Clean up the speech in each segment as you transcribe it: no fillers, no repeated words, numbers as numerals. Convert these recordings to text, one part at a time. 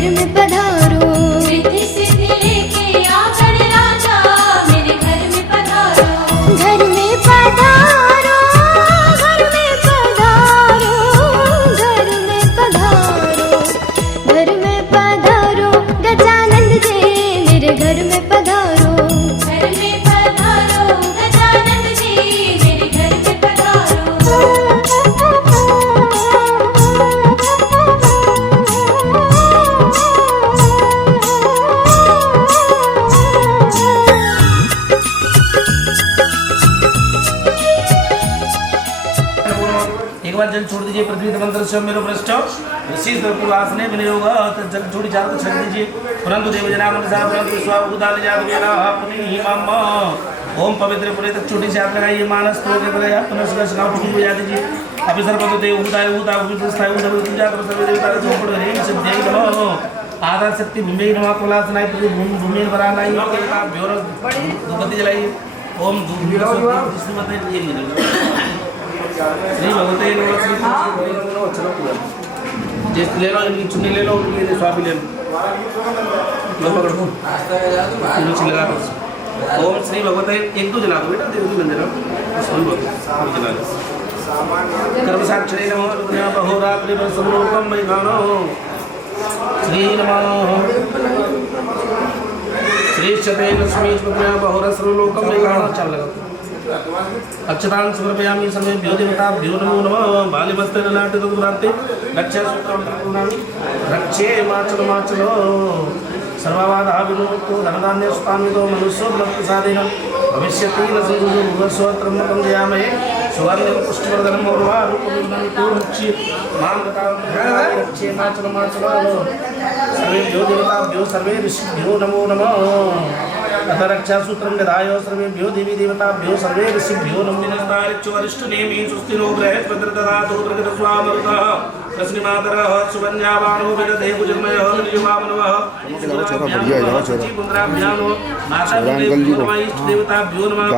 घर में पधारो। रिद्धि सिद्धि लेके आ गणराजा मेरे घर में पधारो। घर में पधारो, घर में पधारो, घर में पधारो, घर में पधारो। गजानंद जी मेरे घर में पधारो। घर में पधारो गजानंद जी मेरे घर में पधारो। एक बार जल छोड़ दीजिए। पृथ्वी मंत्र से मेरो भ्रष्ट ऋषि पूर्वासने विनियोग जल छोड़ी चार छक दीजिए। परंतु देवजनाम परंतु स्वाभूताल जातवेना पुनि मम ओम पवित्र पुरे तक छोटी से आप लगाइए। मानस तो के तरह पुनः सुगस गांव ठुक बजा दीजिए। अभी सर्वतो देव उदाय उदा उपस्थाय उदा पूजा कर सर्वे देवता को छोड़ रे सिद्धि नमः आधा शक्ति भूमि नमः कोलासनाय भूमि वरानाय देवता भ्योर धूपति जलाइए। ओम धूप श्रीमते ये श्री भगवते नमः। श्री जिस ले लो इनकी चुन्नी ले लो उनके लिए स्वामी ले लो। लो पकड़ो तीनों से लगा दो। ओम श्री भगवते एक दो जला दो बेटा देव की मंदिर स्वामी भगवते जला दो। कर्म साक्षरे नमः रुद्रया बहोरात्रि सर्वलोकम मैगानो श्री नमः श्री चते लक्ष्मी रुद्रया बहोरा सर्वलोकम मैगानो। चल लगा अक्षतां समर्पयामि सर्वेभ्यो देवताभ्यो नमो नमः। बालिवस्त्र ललाटे तदुरान्ते रक्षा सूत्रं तत्पुराणि रक्षे माचलो माचलो सर्वबाधा विमुक्तो धनधान्य सुतान्वितो मनुष्यो ब्रह्मप्रसादेन भविष्यति न संसुभुवस्वत्रं वन्दयामहे सुवर्णं पुष्टिवर्धनं मौर्वारूपं मुच्य मां गतां रक्षे माचलो माचलो सर्वेभ्यो देवताभ्यो सर्वे ऋषिभ्यो नमो नमः। अथ रक्षा सूत्रं विधाय सर्वेभ्यो देवी देवताभ्यो सर्वे ऋषिभ्यो नमो नमः। वरिष्ठनेमि स्वस्ति नो बृहत् भद्रदधातु प्रकटस्वामरुतः रश्मिमातरः सुवन्यावानो विदधे भुजन्मयः निर्युवामनवः देवताभ्यो नमः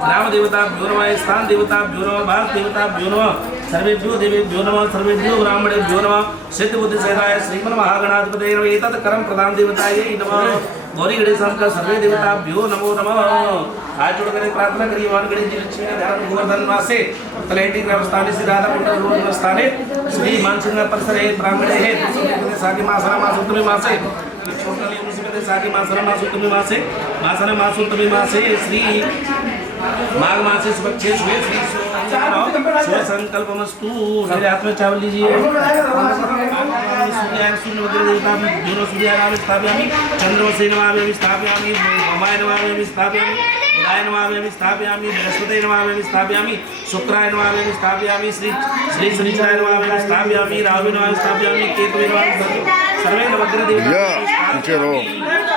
ग्राम देवताभ्यो नमः स्थान देवताभ्यो नमः भारत देवताभ्यो नमः सर्वेभ्यो देवेभ्यो नमः सर्वेभ्यो ब्राह्मणेभ्यो नमः सिद्ध बुद्धि सहिताय श्रीमन् महागणाधिपतये नमः। एतत् करम प्रदान देवतायै नमः। गौरी गणेशां का सर्वे देवताभ्यो नमो नमः। आज जुड़ कर प्रार्थना करिए। मान गणेश जी लक्ष्मी ध्यान गोवर्धन वासे तलेटी ग्राम स्थाने सिद्धार्थ कुंडल रोड स्थाने श्री मानसिंह परिसरे ब्राह्मणे है सागी मासना मासुतमी मासे छोटली मुनिसिपते सागी मासना मासुतमी मासे मासना मासुतमी मासे श्री माघ मासे सुबक्षे सुबह श्री स्व संकल्पमस्तु। मेरे हाथ में चावल लीजिए। सूर्याय सूर्य वज्र देवता दोनों सूर्याय स्थापयामि चंद्रमसे नमामि स्थापयामि ममाय नमामि स्थापयामि उदय नमामि स्थापयामि बृहस्पते नमामि स्थापयामि शुक्राय नमामि स्थापयामि श्री श्री शनिचराय नमामि स्थापयामि राहवे नमामि स्थापयामि केतवे नमामि सर्वे नवग्रह देवता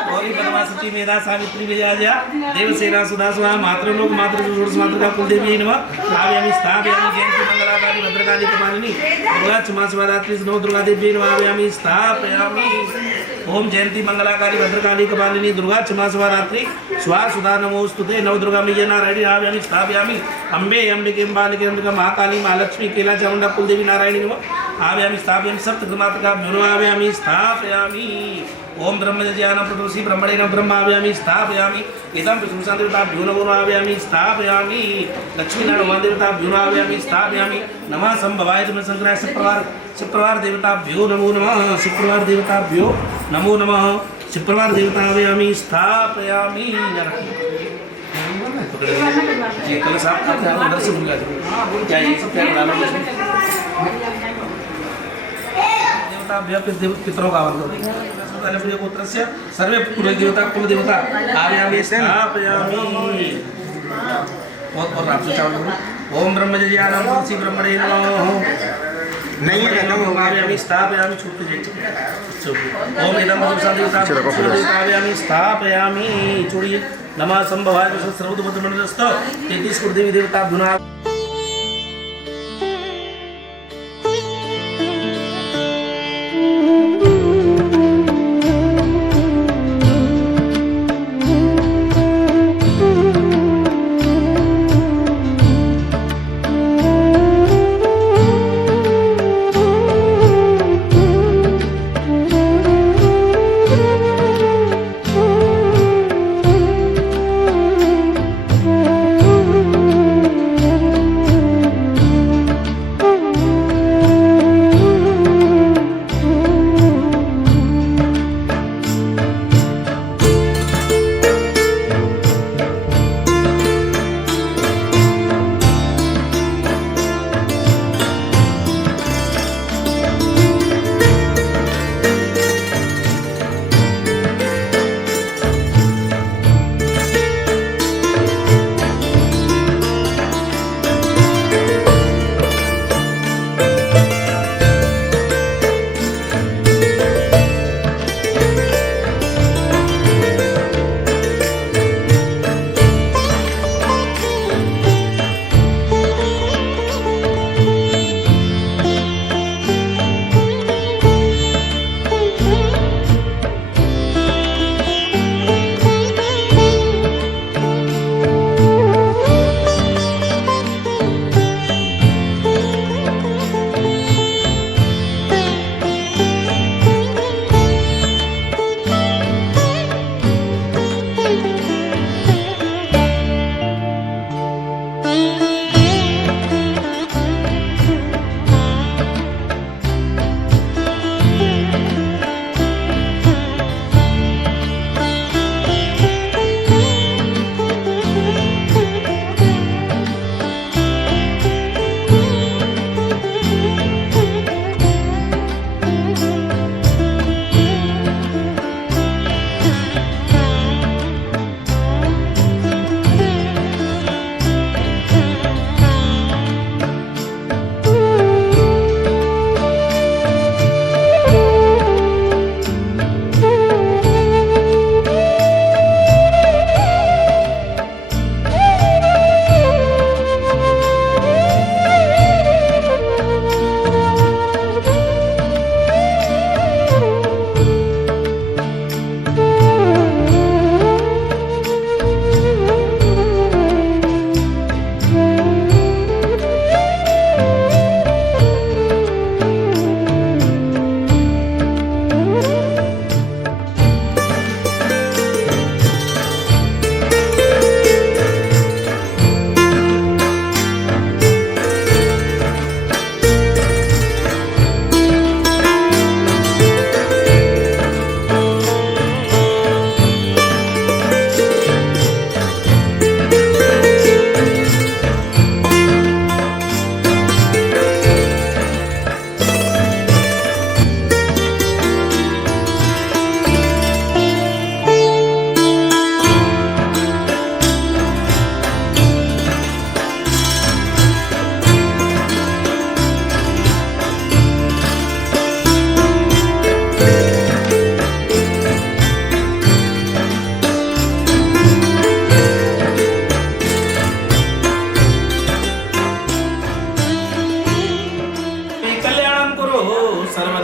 गौरी पद्मा सती मेधा सावित्री विजया देवसेना सुधा सुहा मातृलोक मातृ मातृका कुलदेवी नमः। स्थापयामि स्थापयामि जयंती मंगलाकाली भद्रकाली कपालिनी दुर्गा क्षमा शिवरात्रि नव दुर्गा देवी नमामि स्थापयामि। ओम जयंती मंगलाकाली भद्रकाली कपालिनी दुर्गा क्षमा शिवरात्रि स्वा सुधा नमोस्तुते नव दुर्गा मैया नारायणी आव्यामि स्थापयामि। अम्बे अम्बिके बालिके अम्बिका महाकाली महालक्ष्मी केला चामुंडा कुलदेवी नारायणी नमः आव्यामि स्थापयामि। सप्तमातृका भ्यो आव्यामि स्थापयामि। ओम ब्रह्मज्ञान प्रदोषी ब्रह्मणेन ब्रह्माव्यामि स्थापयामि। इदं विष्णुशां देवताभ्यो नमो आव्यामि स्थापयामि। लक्ष्मीनारायण देवताभ्यो आव्यामि स्थापयामि। नमः संभवाय तमें संग्रह शुक्रवार देवताभ्यो नमो नमः। शुक्रवार देवताभ्यो नमो नमः। शुक्रवार देवता आव्यामि स्थापयामि। जी कल साहब आपने अंदर से भूल गया क्या ये सब क्या डालो देवताभ्यो पितरों का वर्णन गोत्रस्य सर्वे कुलदेवता कुलदेवता आव्यामि स्थापयामि। बहुत और आपसे चावल ओम ब्रह्मज्ञानं तुलसी ब्रह्मणे नमः। नहीं है नमो आव्यामि स्थापयामि छूटते जे ओम इदं देवता आव्यामि स्थापयामि। चूड़िए नमः संभवाय सर्वभूतमंडलस्थ 33 कुलदेवी देवता गुना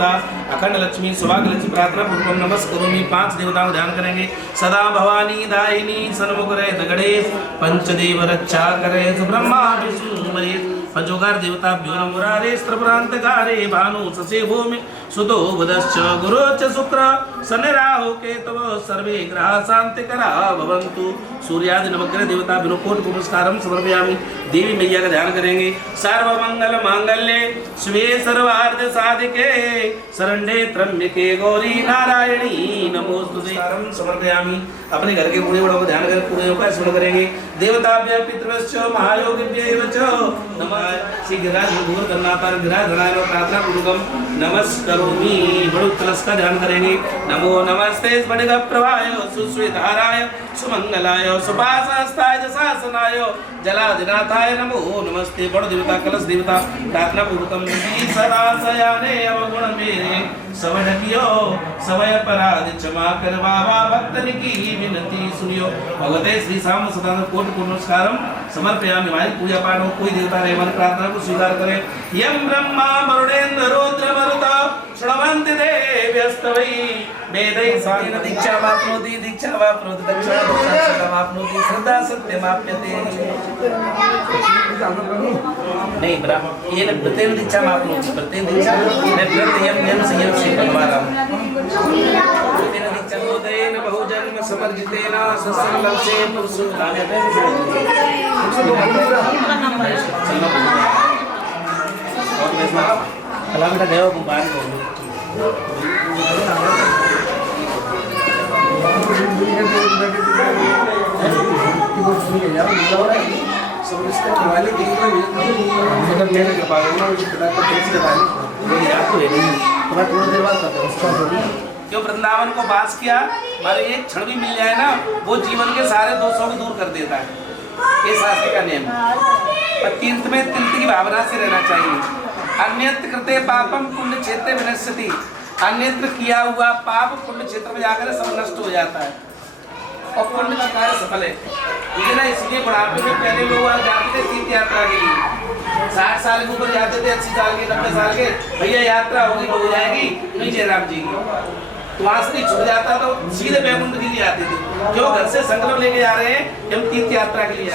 सर्वदा अखंड लक्ष्मी सौभाग्य लक्ष्मी प्रार्थना पूर्वक नमस्करोमि। 5 देवताओं को ध्यान करेंगे। सदा भवानी दायिनी सन्मुख रहे गणेश पंचदेव रक्षा करे ब्रह्मा विष्णु महेश पंचोकार देवता भ्यो मुरारे स्त्रप्रांतकारे भानु ससे भूमि सुतो बुधश्च गुरु च शुक्र शनि राहु केतव सर्वे ग्रह शांति करा भवन्तु। सूर्यादि नवग्रह देवता बिनो कोटि पुरस्कारम समर्पयामि। देवी मैया का ध्यान करेंगे। सर्वमंगल मांगल्ये शिवे सर्वार्थ साधिके शरण्ये त्र्यंबके गौरी नारायणी नमोस्तुते समर्पयामि। अपने घर के बूढ़े बड़ों को ध्यान कर पूरे का स्मरण करेंगे। देवताभ्य पितृभ्यश्च महायोगिभ्यैव च नमः। श्री गिरिराज भूर गन्नाथार गिरिराज गणाय प्रार्थना पूर्वकम नमस्करोमि। बड़ो कलश का ध्यान करेंगे। नमो नमस्ते स्फटिक प्रभाय सुश्वेताराय सुमंगलाय सुपाशास्ताय जशासनाय जलाधिनाथाय नमो नमस्ते। बड़ देवता कलश देवता प्रार्थना पूर्वकम सदा सयाने अवगुण मेरे सब ढकियो समय अपराध क्षमा कर बाबा भक्तन की विनती सुनियो। भगवते श्री श्याम सदा कोटि पुरस्कारम समर्पयामि। हमारी पूजा पाठ में कोई देवता रहे हमारी प्रार्थना को स्वीकार करे। यम ब्रह्मा वरुणेन्द्र रुद्र मरुता श्रवन्ति देव्यस्तवै वेदै साधन दीक्षा वाप्नोति दीक्षा वाप्नोति दक्षिणा वाप्नोति श्रद्धा सत्यमाप्यते। नहीं ब्रह्म ये न प्रत्येक दीक्षा वाप्नोति प्रत्येक दीक्षा मैं प्रत्येक नियम संयम से बनवारा हूं। प्रत्येक दीक्षा बोधेन बहुजन्म समर्जितेन सत्संगम से पुरुषोत्तम कला बेटा देव कुमार को जो वृंदावन को वास किया हमारे एक क्षण भी मिल जाए ना वो जीवन के सारे दोषों को दूर कर देता है। ये शास्त्र का नियम है। तीर्थ में तीर्थ की भावना से रहना चाहिए। अन्यत्र कृते पापम पुण्य क्षेत्र विनश्यति। अन्यत्र किया हुआ पाप पुण्य क्षेत्र में जाकर सब नष्ट हो जाता है और पुण्य का कार्य सफल है। ठीक है ना। इसलिए बुढ़ापे में पहले लोग जाते थे तीर्थ यात्रा के लिए। 60 साल के ऊपर जाते थे 80 साल के 90 साल के भैया यात्रा होगी हो जाएगी नहीं जयराम जी की तो वहां से छूट जाता तो सीधे बैकुंठ के लिए आते थे। क्यों घर से संकल्प लेके जा रहे हैं हम तीर्थ यात्रा के लिए।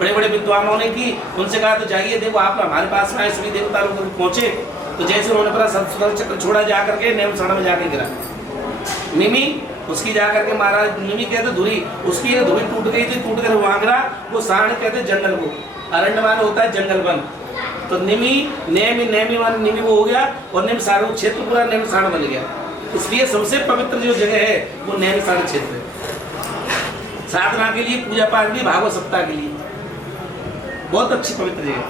बड़े बड़े विद्वानों ने की उनसे कहा तो जाइए देखो आप हमारे पास में आए सभी देवता लोग पहुंचे तो जैसे उन्होंने अपना सब चक्र छोड़ा जा करके नेम सड़ में जाके गिरा। निमी उसकी जा करके महाराज निमी कहते धुरी उसकी ये धुरी टूट गई थी टूट कर वहां गिरा। वो साण कहते जंगल को अरण्य मान होता है जंगल वन तो निमी नेमी नेमी मान निमी वो हो गया और नेम साण क्षेत्र पूरा नेम साण बन गया। इसलिए सबसे पवित्र जो जगह है वो नेम साण क्षेत्र है। साधना के लिए पूजा पाठ के लिए भागवत सप्ताह के लिए बहुत अच्छी पवित्र जगह।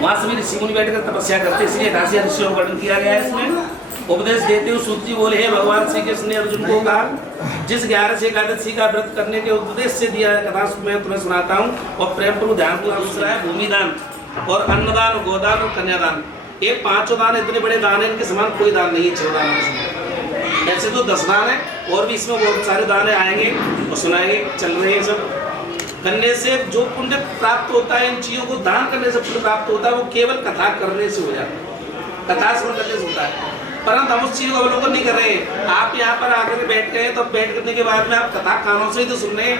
वहां सभी ऋषि मुनि बैठकर तपस्या करते इसलिए 88 ऋषियों का वर्णन किया गया है। इसमें उपदेश देते हुए सूत जी बोले हे भगवान श्री कृष्ण ने अर्जुन को कहा जिस 11 से एकादशी का व्रत करने के उपदेश से दिया कथा मैं तुम्हें सुनाता हूँ और प्रेम पूर्व ध्यान पूर्वक दूसरा है भूमिदान और अन्नदान गोदान और कन्यादान। ये 5 दान इतने बड़े दान है इनके समान कोई दान नहीं है। 6 दान वैसे तो 10 दान है और भी इसमें बहुत सारे दान आएंगे और सुनाएंगे चल रहे हैं सब। करने से जो पुण्य प्राप्त होता है इन चीजों को दान करने से पुण्य प्राप्त होता है वो केवल कथा करने से हो जाता है। कथा श्रवण करने से होता है परंतु हम उस चीज को अवलोकन नहीं कर रहे हैं। आप यहाँ पर आकर बैठ गए तो बैठ करने के बाद में आप कथा कानों से ही तो सुन रहे हैं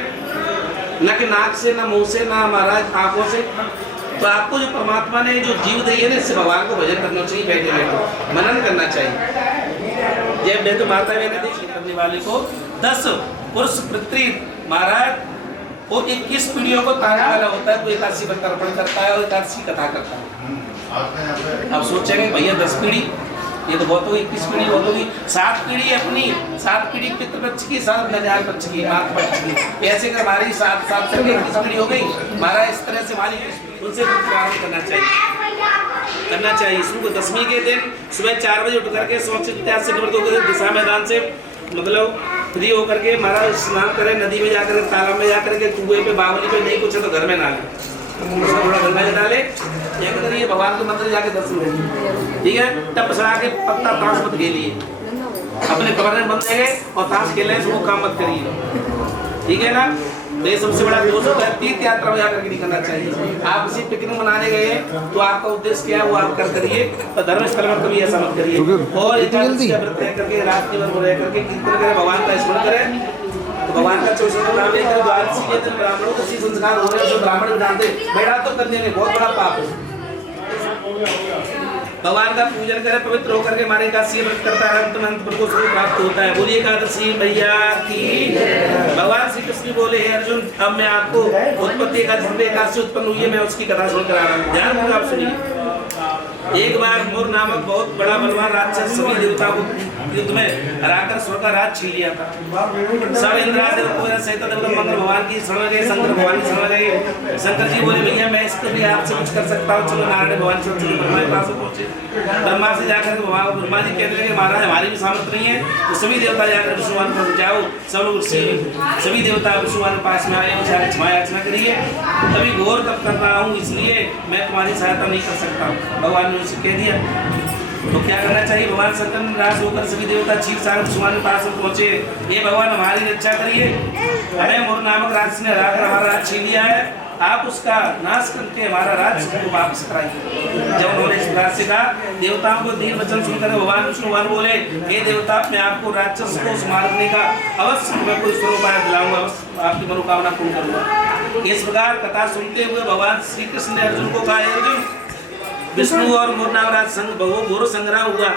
न कि नाक से न मुंह से न महाराज आंखों से। तो आपको जो परमात्मा ने जो जीव दी है ना इससे भगवान को भजन करना चाहिए। बैठे बैठे मनन करना चाहिए। जय मैं तो माता मैंने देखी करने वाले को 10 पुरुष पृथ्वी महाराज वो 21 पीढ़ियों को तारने वाला होता है। तो एकादशी पर तर्पण करता है और एकादशी कथा करता है। अब सोचेंगे भैया 10 पीढ़ी ये तो बहुत होगी 21 पीढ़ी बहुत होगी। 7 पीढ़ी अपनी 7 पीढ़ी पितृपक्ष की 7 ननिहाल पक्ष की मातृ पक्ष की ऐसे कर हमारी 7 से 21 पीढ़ी हो गई। हमारा इस तरह से हमारी उनसे प्रारंभ करना चाहिए। इसको 10वीं के दिन सुबह 4 बजे उठ करके 187 दिशा मैदान से मतलब फ्री होकर के महाराज स्नान करें नदी में जाकर तालाब में जाकर के कुएं पे बावली पे नहीं कुछ है तो घर में नाले थोड़ा गंगा जी डाले ये भगवान के मंदिर जाके दर्शन करिए। ठीक है तब पसरा के पत्ता ताश मत खेलिए अपने कमरे में बंद रहेंगे और ताश खेलने से वो काम मत करिए। ठीक है ना। तो ये सबसे बड़ा दोष होता है। तीर्थ यात्रा में जाकर के नहीं करना चाहिए। आप किसी पिकनिक मनाने गए हैं तो आपका उद्देश्य क्या है वो आप कर करिए, तो धर्म स्थल में कभी ऐसा मत करिए। और एकादशी का व्रत करके रात के वक्त रह करके कीर्तन करें, भगवान का स्मरण करें, तो भगवान का 24 नाम लेकर द्वादशी के दिन ब्राह्मणों को सी संस्कार हो रहे हैं, ब्राह्मण भी जानते बैठा तो करने में बहुत बड़ा पाप है। भगवान का पूजन करें, पवित्र होकर के हमारे एकादशी व्रत करता है, अंत में अंत फल को स्वरूप प्राप्त होता है। बोलिए एकादशी मैया की। भगवान श्री कृष्ण बोले हे अर्जुन, अब मैं आपको उत्पत्ति एकादशी उत्पन्न हुई है, मैं उसकी कथा सुन करा रहा हूँ, ध्यान पूर्वक आप सुनिए। एक बार मोर नामक बहुत बड़ा बलवान राक्षस सभी देवताओं को युद्ध में हराकर स्वर्ग का राज छीन लिया था। सब इंद्रादेव सहित मंगल भगवान की शरण गए, शंकर भगवान की शरण गए। शंकर जी बोले भैया मैं इसके लिए आपसे कुछ कर सकता हूँ, चलो नारायण भगवान से ब्रह्मा के पास पहुंचे। ब्रह्मा से जाकर भगवान ब्रह्मा जी कहने लगे महाराज हमारी भी सामर्थ्य नहीं है, तो सभी देवता जाकर विष्णुवान पर जाओ। सब लोग सभी देवता विष्णुवान के पास में आए, उसे क्षमा याचना करिए, तभी घोर तप कर रहा हूँ, इसलिए मैं तुम्हारी सहायता नहीं कर सकता। भगवान ने उसे कह दिया। तो क्या करना चाहिए? भगवान शंकर निराश होकर सभी देवता क्षीर सागर विष्णुवान के पास में पहुंचे। ये भगवान हमारी रक्षा करिए, हमें मोर नामक राक्षस ने हराकर हमारा राज छीन लिया है, आप उसका नाश करके हमारा राज्य को वापस कराइए। जब उन्होंने इस प्रकार से कहा, देवताओं को दीन वचन सुनकर भगवान विष्णुवान बोले हे देवता, मैं आपको राक्षस को मारने का अवश्य मैं कोई स्वरूप दिलाऊंगा, आपकी मनोकामना पूर्ण करूंगा। इस प्रकार कथा सुनते हुए भगवान श्री कृष्ण ने अर्जुन को कहा, अर्जुन विष्णु और मोर नाम राज संग घोर संग्राम हुआ,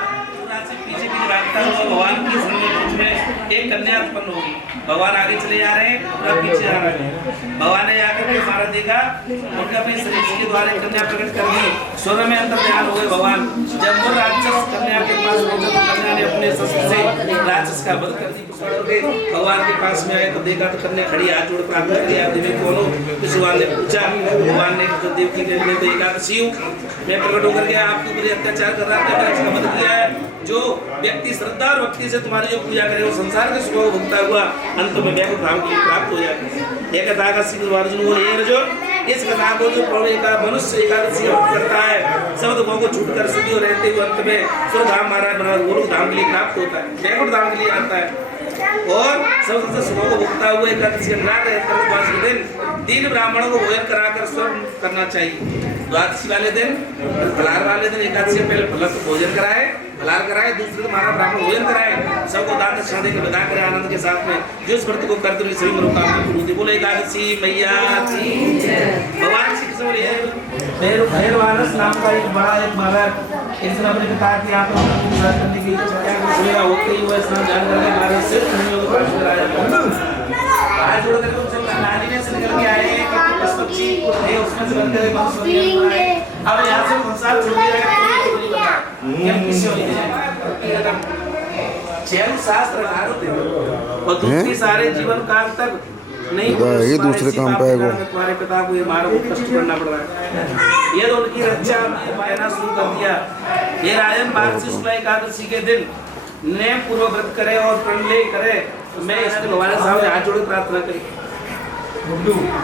पीछे पीछे भागता हुआ भगवान के सामने में एक कन्या उत्पन्न होगी। भगवान आगे चले जा रहे हैं, पूरा पीछे आ रहे हैं। भगवान ने जाकर के मारा देखा, उनका अपने शरीर के द्वारा कन्या प्रकट कर दी, स्वर्ग में अंतर ध्यान हो गए भगवान। जब वो राक्षस कन्या के पास पहुंचा तो कन्या ने अपने शस्त्र से राक्षस का वध कर दी। भगवान के पास में आए तो देखा तो कन्या खड़ी हाथ जोड़ प्राप्त कर दिया। देवी कौन हो? विष्णुवान ने पूछा। भगवान ने देवकी के लिए तो एकादशी हूँ, मैं प्रकट होकर के आपके ऊपर अत्याचार कर रहा था, मैंने वध किया है। जो व्यक्ति श्रद्धा और भक्ति से तुम्हारी जो पूजा करे वो संसार के सुखों को भुगता हुआ अंत में वैकुंठ धाम की प्राप्त हो जाती है। एक कथा का श्री अर्जुन बोले अर्जुन, इस कथा को जो मनुष्य एकादशी करता है, सब दुखों को छूटकर सुखी रहते हुए अंत में स्वर्ग धाम महाराज गोलोक धाम के लिए प्राप्त होता है, वैकुंठ धाम के लिए आता है। और सबसे सुखों को भुगता हुआ एकादशी के दिन तीन ब्राह्मणों को भोजन कराकर स्वर्ग करना चाहिए। द्वादशी वाले दिन, फलाहार वाले दिन एकादशी पहले फलत भोजन कराए, फलाहार कराए, दूसरे दिन हमारा ब्राह्मण भोजन कराए, सबको दान दक्षिणा देकर विदा करें आनंद के साथ में। जो इस व्रत को करते हुए सभी मनोकामना पूर्ण होती है। बोले एकादशी मैया की। भगवान श्री कृष्ण बोले भैरवानस नाम का एक बड़ा एक महाराज इसने अपने पिता की आप पूजा करने की सुविधा होते ही वह स्नान ध्यान करके महाराज से आज जोड़ करके उनसे नाली में से निकल के आए कि पशु पक्षी को थे उसमें से बनकर एक मनुष्य अब यहाँ से संसार छूट जाएगा ये किसी हो नहीं जाएगा। छह शास्त्र आधार थे और दूसरी सारे जीवन काल तक नहीं, ये दूसरे काम पे आएगा। तुम्हारे पिता को ये मारो कष्ट करना पड़ रहा है, ये तो उनकी रक्षा कहना शुरू कर दिया। ये राजन मार्गशीर्ष शुक्ल एकादशी के दिन नियम पूर्वक व्रत करे और प्रणलय करे, मैं इसके भगवान सामने हाथ जोड़ प्रार्थना करी।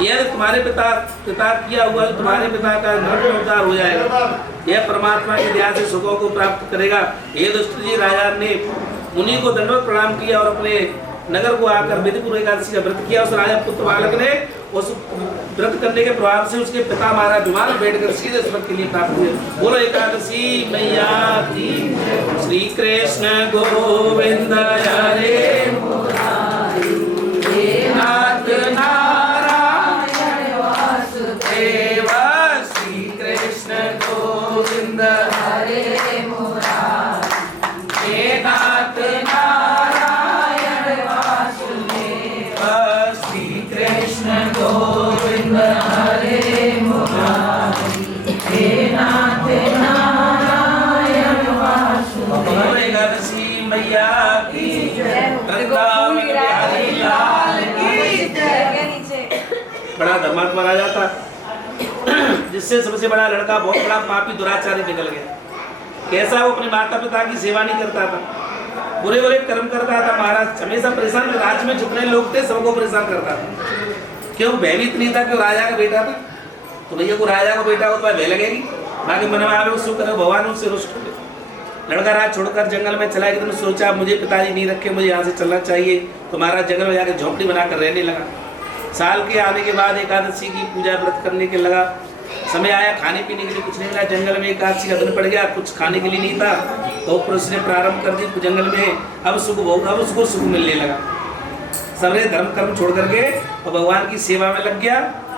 यह तुम्हारे पिता किया हुआ तुम्हारे पिता का नरक में उद्धार हो जाएगा, यह परमात्मा की दया से सुखों को प्राप्त करेगा। ये दुष्ट जी राजा ने मुनि को दंडवत प्रणाम किया और अपने नगर को आकर विधिपूर्वक एकादशी का व्रत किया। उस राजा पुत्र बालक ने उस व्रत करने के प्रभाव से उसके पिता महाराज विमान में बैठकर सीधे स्वर्ग के लिए प्राप्त हुए। बोलो एकादशी मैया की। श्री कृष्ण गोविंद हरे नाथ नारायण वासुदेव। श्री कृष्ण गोविंद हरे मुरारी नाथ नारायण वासुदेव। श्री कृष्ण गोविंद हरे मुरारी नाथ नारायण वासुदेव। एकादशी मैया की। बड़ा धर्मात्मा राजा था जिससे सबसे बड़ा लड़का बहुत बड़ा पापी दुराचारी निकल गया। कैसा? वो अपने माता पिता की सेवा नहीं करता था, बुरे बुरे कर्म करता था। महाराज हमेशा परेशान, राज्य में जितने लोग थे सबको परेशान करता था। क्यों? भयभीत नहीं था, क्यों? राजा का बेटा था, तो भैया को राजा का बेटा हो तो भय लगेगी। बाकी मन में आवे उसको करे, भगवान उससे रुष्ट हो गए। लड़का रात छोड़कर जंगल में चला गया। सोचा मुझे पिताजी नहीं रखे, मुझे यहाँ से चलना चाहिए। तो महाराज जंगल में जाकर झोपड़ी बनाकर रहने लगा। साल के आने के बाद एकादशी की पूजा व्रत करने के लगा। समय आया, खाने पीने के लिए कुछ नहीं मिला। जंगल में एकादशी का दिन पड़ गया, कुछ खाने के लिए नहीं था। तो पुरुष ने प्रारंभ कर दी जंगल में, अब उसको सुख मिलने लगा। सबने धर्म कर्म छोड़ करके और भगवान की सेवा में लग गया।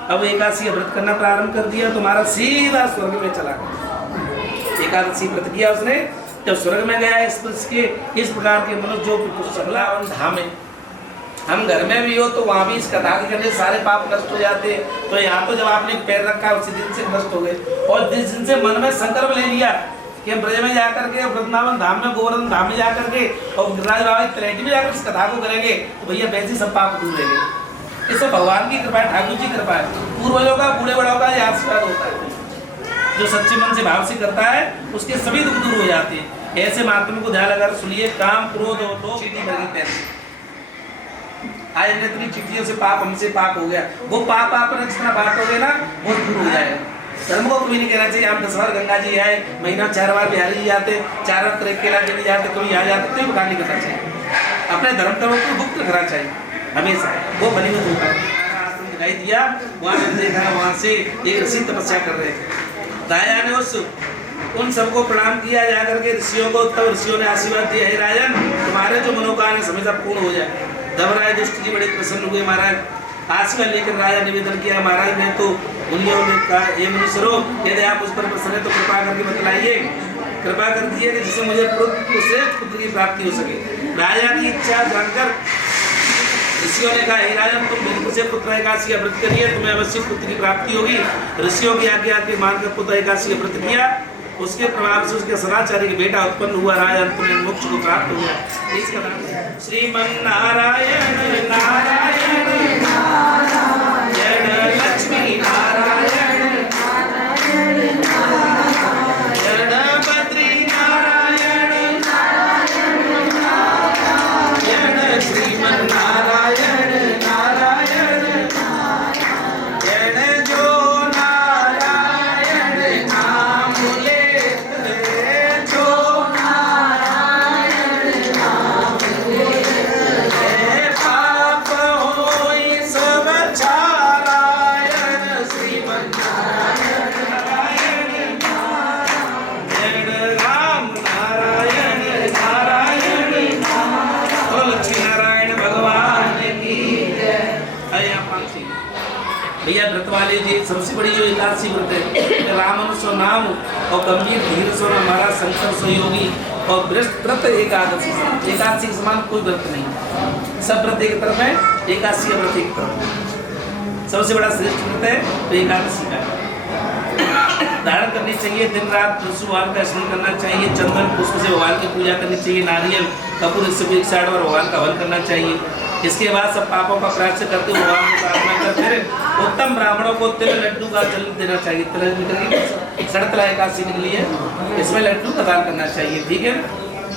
अब एकादशी का व्रत करना प्रारंभ कर दिया तो हमारा सीधा स्वर्ग में चला गया। एकादशी व्रत किया उसने, जब स्वर्ग में गया इस प्रकार के मनुष्य जो वृंदावन धाम है, हम घर में भी हो तो वहाँ भी इस कथा के करने सारे पाप नष्ट हो जाते हैं। तो यहाँ तो जब आपने पैर रखा उसी दिन से नष्ट हो गए। और जिस दिन से मन में संकल्प ले लिया कि हम ब्रज में जाकर के, वृंदावन धाम में, गोवर्धन धाम में जाकर के और गिरिराज बाबा की तलहटी में जाकर इस कथा को करेंगे तो भैया वैसे सब पाप दूर रहेंगे। इससे भगवान की कृपा है, ठाकुर जी की कृपा है, पूर्वजों का, बूढ़े बड़ों का यह आशीर्वाद होता है। जो सच्चे मन से भाव से करता है उसके सभी दुख दूर हो जाते हैं। ऐसे महात्मा को ध्यान लगा सुनिए। काम, क्रोध और लोभ चीटी भरी पैसे, आज हमने इतनी चिट्ठियों से पाप हमसे पाप हो गया, वो पाप आप जितना बांटोगे ना वो दूर हो जाएगा। धर्म को कभी नहीं कहना चाहिए हम 10 बार गंगा जी आए, महीना 4 बार बिहारी जी जाते, 4 बार केला जी जाते, कभी यहाँ जाते, कोई प्रकार नहीं करना चाहिए। अपने धर्म कर्मों को गुप्त रखना चाहिए हमेशा, वो बनी हुई होता है। आश्रम दिखाई दिया, वहाँ से देखा, वहाँ से एक ऋषि तपस्या कर रहे थे। राजा ने उन सबको प्रणाम किया जाकर के ऋषियों को। तब ऋषियों ने आशीर्वाद दिया, हे राजन तुम्हारे जो मनोकामना हमेशा पूर्ण हो जाए। धर्मराज दुष्ट जी बड़े प्रसन्न हुए। महाराज आशीर्वाद लेकर राजा निवेदन किया, महाराज मैं तो मुनियों ने कहा, ये मुनीश्वरों यदि आप उस पर प्रसन्न है तो कृपा करके बतलाइए, कृपा कर दिए कि जिससे मुझे श्रेष्ठ पुत्र की प्राप्ति हो सके। राजा की इच्छा जानकर ऋषियों ने कहा, हे राजन तुम बिल्कुल से पुत्र एकादशी का व्रत करिए, तुम्हें अवश्य पुत्र की प्राप्ति होगी। ऋषियों की आज्ञा के मानकर पुत्र एकादशी का व्रत किया। उसके प्रभाव से उसके सदाचारी के बेटा उत्पन्न हुआ। राजा अंत में मोक्ष को प्राप्त हुआ। इसका नाम श्रीमन्नारायण नारायण नारायण लक्ष्मी नारायण नारायण नारायण बद्री नारायण नारायण नारायण श्रीमन्नारायण नारायण नारायण जो नारायण नाम भैया व्रत वाले जी सबसे बड़ी जो एकादशी व्रत है, रामन सो नाम और गंभीर धीर सो हमारा शंकर सो योगी। और व्रत एकादशी के समान कोई व्रत नहीं। सब व्रत एक तरफ है, एकादशी का व्रत एक तरफ। सबसे बड़ा श्रेष्ठ व्रत है तो एकादशी का धारण करनी चाहिए। दिन रात तुलसी भगवान का स्मरण करना चाहिए। चंदन पुष्प से भगवान की पूजा करनी चाहिए। नारियल कपूर इससे 160 बार भगवान का हवन करना चाहिए। इसके बाद सब पापों का प्रायश्चित करते हुए भगवान की प्रार्थना करते उत्तम ब्राह्मणों को तिल लड्डू का जल देना चाहिए। तिल सड़तला एकादशी निकली है, इसमें लड्डू का दान करना चाहिए। ठीक है,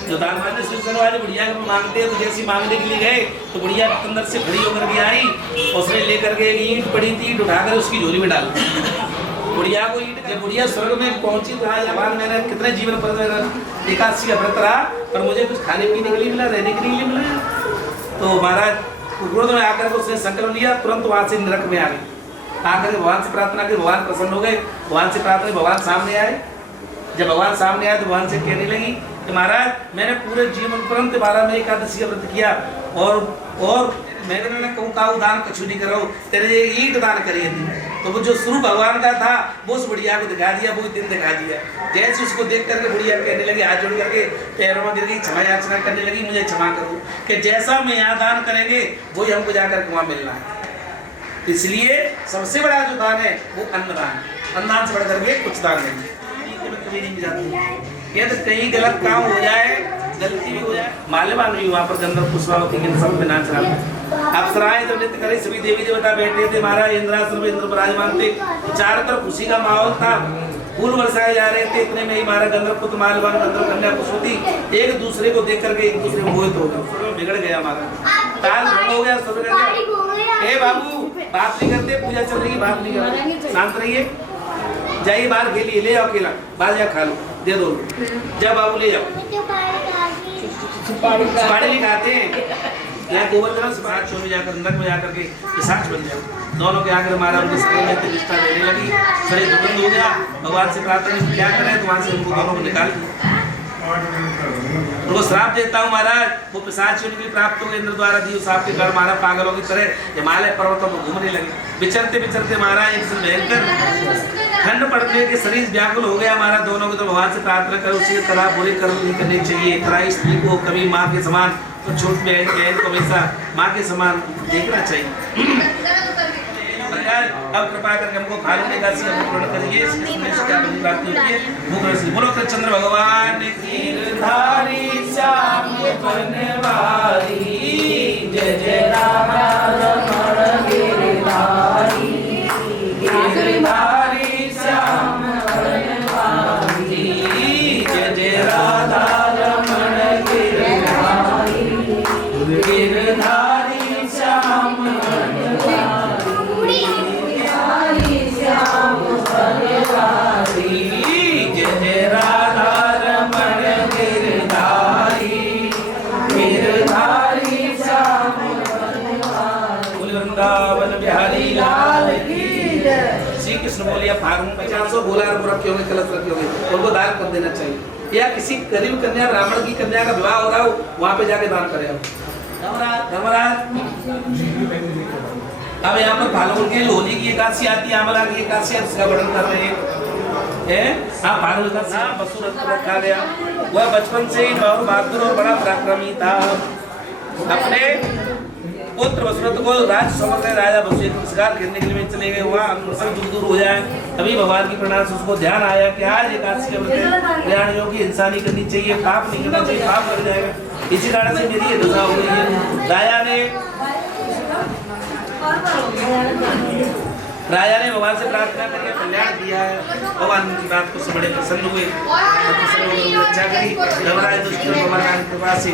जो दान मांगते सुन वाले बुढ़िया को मांगते हैं तो जैसी मांगने के लिए गए तो बुढ़िया अंदर से खड़ी होकर के आई, उसने लेकर के एक ईंट पड़ी थी, ईंट उठाकर उसकी झोली में डाल बुढ़िया को ईंट। जब बुढ़िया स्वर्ग में पहुंची तो आज भगवान मैंने कितने जीवन पर एकादशी का व्रत रहा पर मुझे कुछ खाने पीने के लिए मिला, रहने के लिए मिला। तो महाराज क्रोध में आकर उसने संकल्प लिया, तुरंत वहां से नरक में आ गए। आकर भगवान से प्रार्थना की, भगवान प्रसन्न हो गए। भगवान से प्रार्थना, भगवान सामने आए। जब भगवान सामने आए तो भगवान से कहने लगी कि महाराज मैंने पूरे जीवन परंत 12 में एकादशी का व्रत किया और मैंने कहा दान कछु नहीं करो, तेरे ईंट दान करी थी। तो वो जो स्वरूप भगवान का था वो उस बुढ़िया को दिखा दिया, वो दिन दिखा दिया। जैसे उसको देख करके बुढ़िया कहने लगी, हाथ जोड़ करके पैरों में गिर गई, क्षमा याचना करने लगी, मुझे क्षमा करो कि जैसा मैं यहाँ दान करेंगे वही हमको जाकर वहाँ मिलना है। इसलिए सबसे बड़ा जो दान है वो अन्नदान। अन्नदान से बढ़ करके कुछ दान नहीं। कभी नहीं जाती ये तो कहीं गलत काम हो जाए, गलती भी हो जाए। माल्यवान भी वहाँ पर गंधर्व पुष्पावती के सब में नाच रहा था। अप्सराएं जब नृत्य करे, सभी देवी देवता बैठे थे। महाराज इंद्रासन में इंद्र विराजमान थे। चारों तरफ खुशी का माहौल था, फूल बरसाए जा रहे थे। इतने में ही महाराज गंधर्व पुत्र माल्यवान, गंधर्व कन्या पुष्पवती एक दूसरे को देख करके एक दूसरे में मोहित हो गए। बिगड़ गया महाराज, ताल हो गया, सब बिगड़ गया। ए बाबू बात नहीं करते, पूजा चल रही है, बात नहीं करते, शांत रहिए। जाइए बाहर खेलिए, ले जाओ केला, बाहर जा खा लो, दे दो। जब बाबू ले जाओ, सुपारी खाते हैं। या गोवर्धन से 5 में जाकर नरक में जाकर के पिशाच बन जाए। दोनों के आकर मारा, उनके शरीर में प्रतिष्ठा देने लगी, शरीर दुर्गंध हो गया। भगवान से प्रार्थना की क्या करें, तो वहां से उनको दोनों को निकाल दिया। उनको श्राप देता हूँ महाराज, वो पिशाच उनके लिए प्राप्त हो गए इंद्र द्वारा दिए श्राप के कारण महाराज पागलों की तरह हिमालय पर्वतों पर घूमने लगे। विचरते विचरते महाराज एक दिन भयंकर ठंड पड़ने के शरीर व्याकुल हो गया महाराज। दोनों को तो भगवान से प्रार्थना करो, उसी तरह बुरे कर्म नहीं करने चाहिए। तरह स्त्री को कभी माँ के समान, तो छोट बहन को हमेशा माँ के समान देखना चाहिए। अब कृपा करके हमको फाल्गुन एकादशी का पूर्ण करिए, इसमें से क्या बड़ी प्राप्ति होती है। भूख रस बोलो कृष्णचंद्र भगवान की गिरधारी श्याम बनवारी, जय जय राधा रमण गिरधारी, गिरधारी श्याम बनवारी, जय जय राधा रमण गिरधारी, गिरधारी श्याम श्री कृष्ण बोलिए। फार्मून 500 गोला रखे होंगे, कलश रखे होंगे, उनको दान कर देना चाहिए। या किसी गरीब कन्या ब्राह्मण की कन्या का विवाह हो रहा हो, वहां पे जाके दान करें। धर्मराज अब यहाँ पर फाल्गुन के लोहनी की एकादशी आती है, आमला की एकादशी, इसका वर्णन कर रहे हैं। फाल्गुन का वसुरथ रखा गया। वह बचपन से ही बहुत बहादुर और बड़ा पराक्रमी था। अपने पुत्र वसुरथ को राज समझ राजा वसु पुरस्कार खेलने के लिए चले गए। वहाँ दूर हो जाए, तभी भगवान की प्रणाम से उसको ध्यान आया कि आज एकादशी के व्रत कल्याण योगी हिंसा नहीं करनी चाहिए, पाप नहीं करना चाहिए, पाप लग जाएगा। इसी कारण से मेरी ये दशा हो गई है। राजा ने भगवान से प्रार्थना करके कल्याण किया है। भगवान की बात को से बड़े प्रसन्न हुए, रक्षा करी। धर्मराज भगवान की कृपा से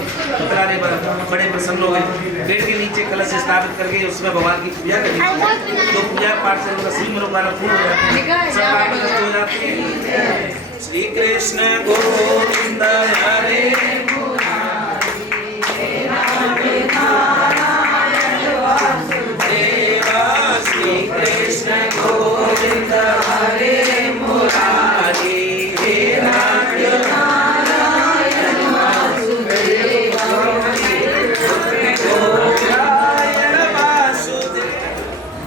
बड़े प्रसन्न हो गए। पेड़ के नीचे कलश स्थापित करके उसमें भगवान की पूजा करी। तो पूजा पाठ से उनका सभी मनोकामना पूर्ण हो जाती है, सब पाप नष्ट हो जाते हैं। श्री कृष्ण गोविंद हरे कृष्ण गोविंद हरे मुरारी, हे नारायण वासुदेव,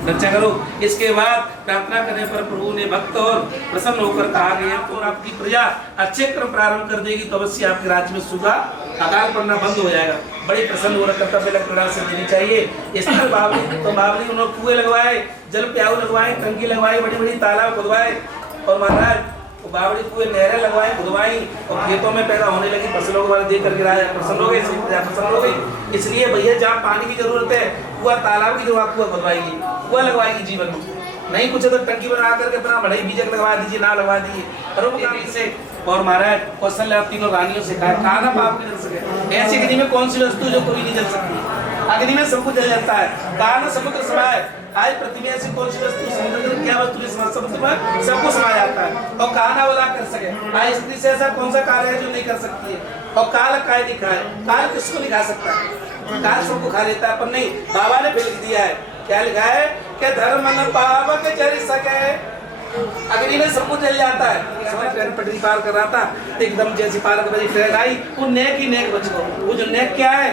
रक्षा करो। इसके बाद प्रार्थना करने पर प्रभु ने भक्त और प्रसन्न होकर कहा गया, तो आपकी प्रजा अच्छे कर्म प्रारंभ कर देगी तो अवश्य आपके राज्य में सूखा अकाल पड़ना बंद हो जाएगा। बड़ी प्रसन्न होकर कर्तव्य लग से देनी चाहिए। इस तरह बावली उन्होंने कुएं लगवाए, जल प्याऊ लगवाए, टंकी लगवाई, बड़ी बड़ी तालाब खुदवाए और महाराज बावड़ी कुएं नहरें लगवाई, खुदवाई और खेतों में पैदा होने लगी फसलों को देख करके राजा प्रसन्न हो गए, प्रसन्न हो गई। इसलिए भैया जहाँ पानी की जरूरत है कुआ तालाब की जगह कुआ खुदवाएगी, कुआ लगवाएगी जीवन में। नहीं कुछ तो टंकी बना करके अपना बढ़ई बीजक लगवा दीजिए, ना लगवा दीजिए से। और महाराज कौशल्या तीनों रानियों से कहा ना पाप नहीं जल सके। ऐसी अग्नि में कौन सी वस्तु जो कभी नहीं जल सकती? अग्नि में सब कुछ जल जाता है। कहा ना समुद्र समाये, आज पृथ्वी में ऐसी कौन सी वस्तु, समुद्र क्या वस्तु समुद्र में सबको समा जाता है। और कहा ना बोला कर सके, आज स्त्री से ऐसा कौन सा कार्य है जो नहीं कर सकती है। और काल काय नहीं खाए, काल किसको नहीं खा सकता है, काल सबको खा लेता है। पर नहीं, बाबा ने लिख दिया है, क्या लिखा है कि धर्म न पावक जल सके। अग्नि में सब कुछ जल जाता है। ट्रेन पटरी पार कर रहा था, एकदम जैसी पार कर ट्रेन आई, वो नेक ही नेक बच गो। वो जो नेक क्या है,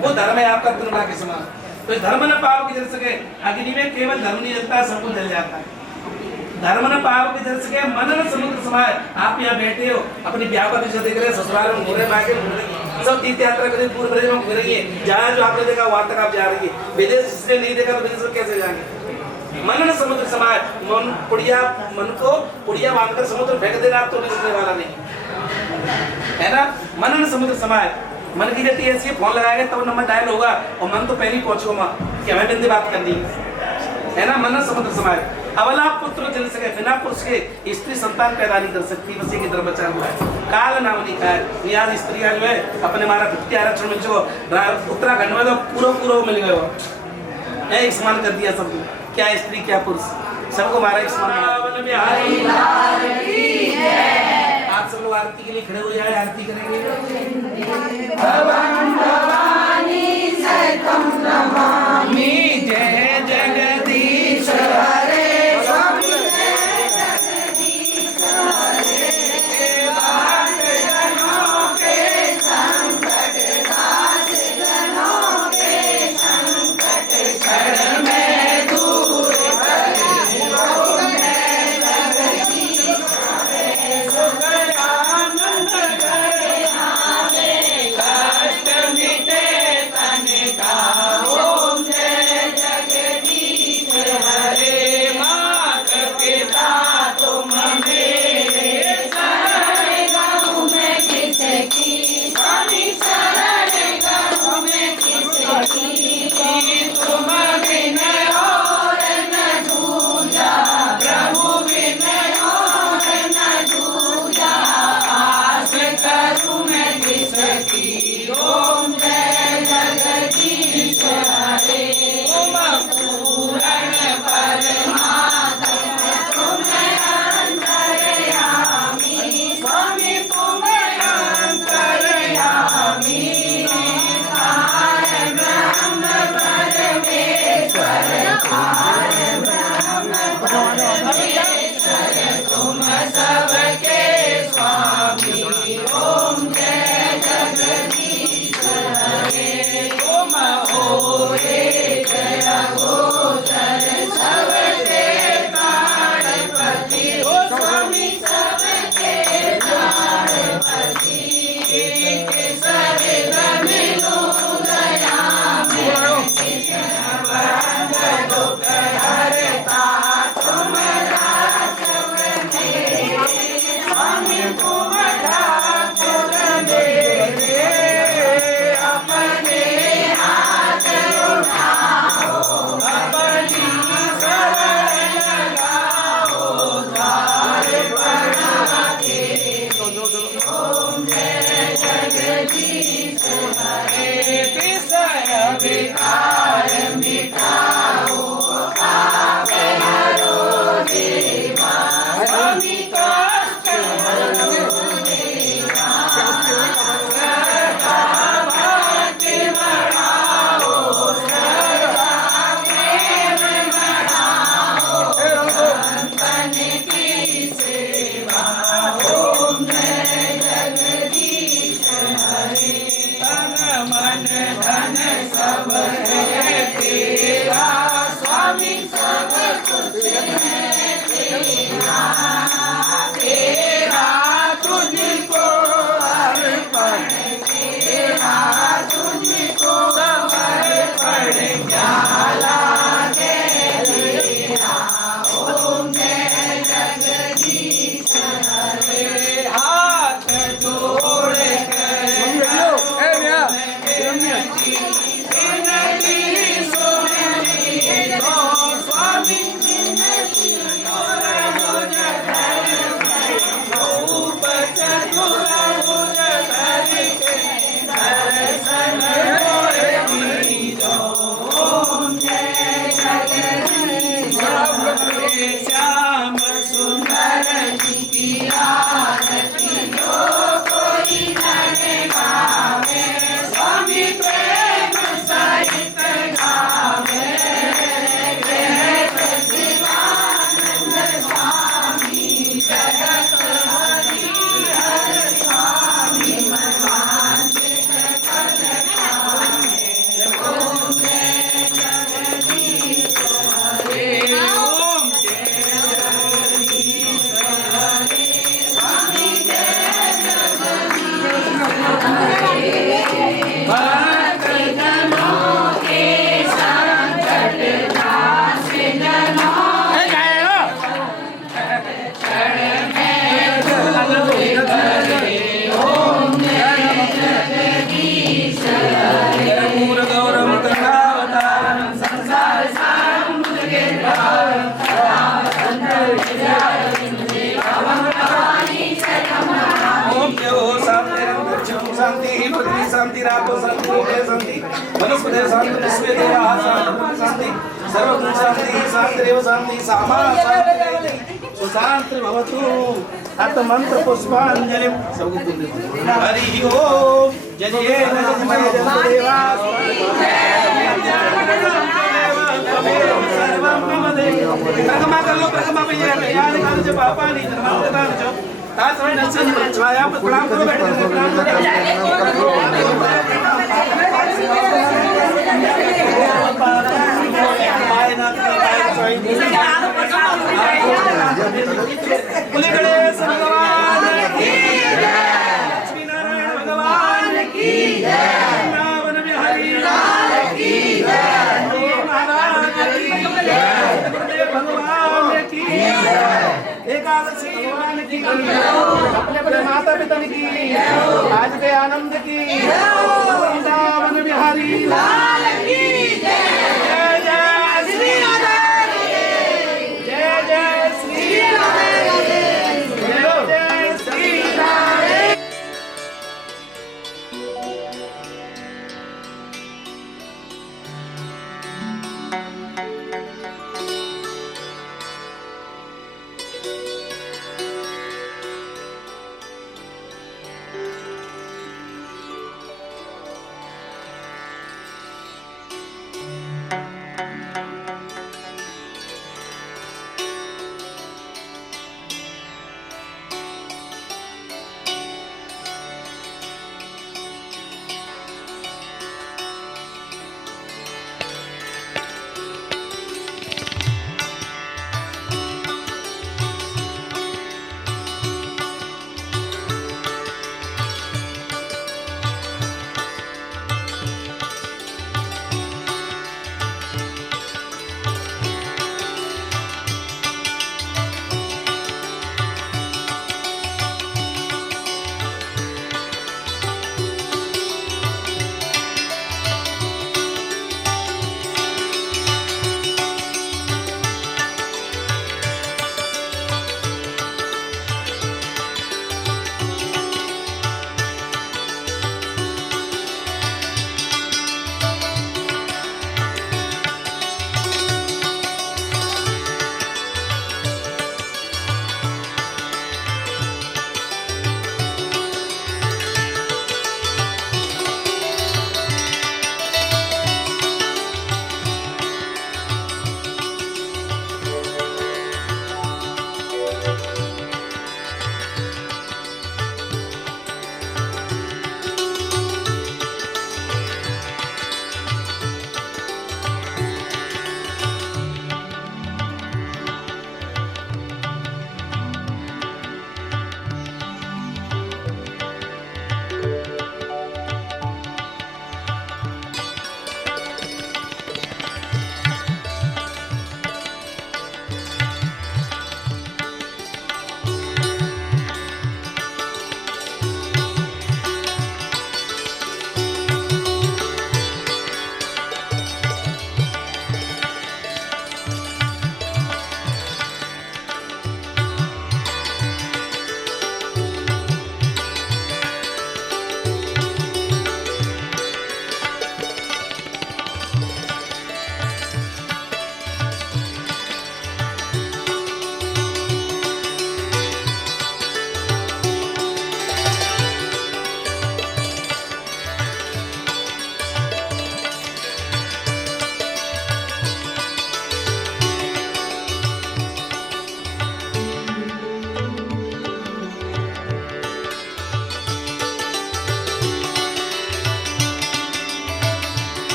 वो धर्म है आपका तुलना के समान। तो धर्म न पावक जल सके, अग्नि में केवल धर्म नहीं जलता है, सब कुछ जल जाता है। धर्म न पावक जल सके, मन न समुद्र समाये। आप यहाँ बैठे हो, अपनी ब्याह का दिशा देख रहे हैं, ससुराल में घूम रहे, मायके घूम रही है, सब तीर्थ यात्रा करके पूर्व प्रदेश में घूम रही है। जहाँ जो आपने देखा वहां तक आप जा रही है। विदेश जिसने नहीं देखा तो विदेश में कैसे जाएंगे? मन न समुद्र समाये, मन को पुड़िया बांधकर समुद्र फेंक देना आप तो निकलने वाला नहीं है ना। मन न समुद्र समाये, मन की गति ऐसी है, फोन लगाएंगे तब नंबर डायल होगा और मन तो पहले ही पहुंचेगा कि हमें बिंदी बात करनी है ना। मन न समुद्र समाये, अबला पुत्र जल सके, बिना पुरुष के स्त्री संतान पैदा नहीं कर सकती, बस एक इधर बचा हुआ है। काल नाम लिखा है। आज स्त्रियां जो है अपने हमारा 50 आरक्षण मिल चुका, उत्तराखंड में तो पूरा मिल गए, एक समान कर दिया सबको, क्या स्त्री क्या पुरुष सबको हमारा एक समान। आप सब लोग आरती के लिए खड़े हो जाए, आरती करेंगे। नमामि जय जगदीश हरे स्वामी शांतिरापो शांति शांति वनस्पति शांति विश्वे देवाः शांति सर्वभूत शांति शांतिरेव शांति सामा शांति सुशांति भवतु अत मंत्र पुष्पांजलि हरि ओम जय जय देवा प्रगमा कर लो प्रगमा पे याद कर जो पापा नहीं धर्मांतरता जो ताज में नसन छाया पर प्रणाम करो बैठ जाओ प्रणाम बोले गणेश भगवान की जय लक्ष्मी नारायण भगवान की जय रावण बिहारी लाल की जय महाराज की जय गुरुदेव भगवान की जय एकादशी भगवान की अपने अपने माता पिता की आज के आनंद की वृंदावन बिहारी लाल की जय जय श्री राधे जय जय श्री राधे जय जय श्री राधे।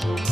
स्वाहा